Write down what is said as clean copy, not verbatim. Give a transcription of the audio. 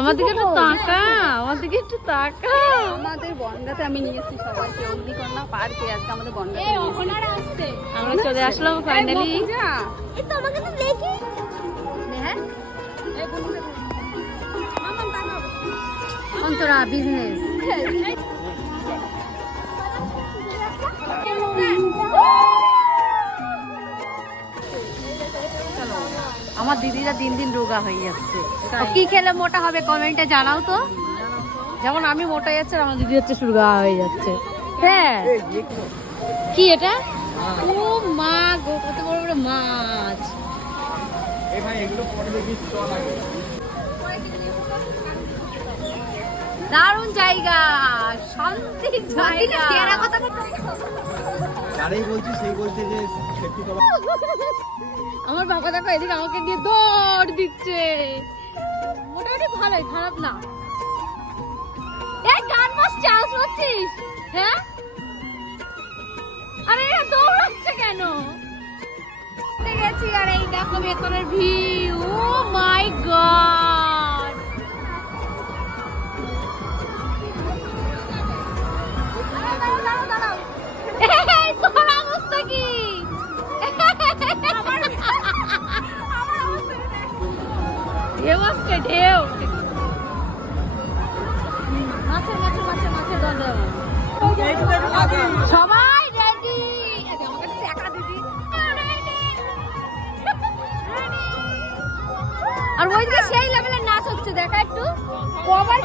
আমার দিকে একটু তাকা, আমার দিকে একটু তাকা। আমাদের বনগাতে আমি নিয়েছি সবাইকে অগ্নিকন্যা পার্কে। আজকে আমাদের বনগাতে আসছে, আমরা চলে আসলাম ফাইনালি। অন্তরা বিজনেস আমার দিদিরা দিন দিন রোগা হয়ে যাচ্ছে। কি খেলে মোটা হবে কমেন্টে জানাও তো। যেমন আমি মোটা যাচ্ছে আর আমার দিদি হচ্ছে রোগা হয়ে যাচ্ছে। হ্যাঁ কি এটা? ও মা গো, কত বড় বড় মাছ। দারুণ জায়গা, শান্তির জায়গা। আমার বাবা দেখো এদিকে আমাকে দিয়ে দৌড় দিচ্ছে। মোটামুটি ভালোই, খারাপ না। এই গান বাজছে, আওয়াজ পাচ্ছিস? হ্যাঁ, আরে দৌড়াচ্ছে কেন? গেছি আর এই দেখো ভেতরের ভিউ। ও মাই গড, তোর অবস্থা কি? ঢেউ আসছে, ঢেউ। মাছের মাছের মাছের মাছের গন্ধ। সবাই রেডি? আমাকে দেখা দিদি। আর ওইদিকে সেই লেভেলের নাচ হচ্ছে, দেখা একটু। কবার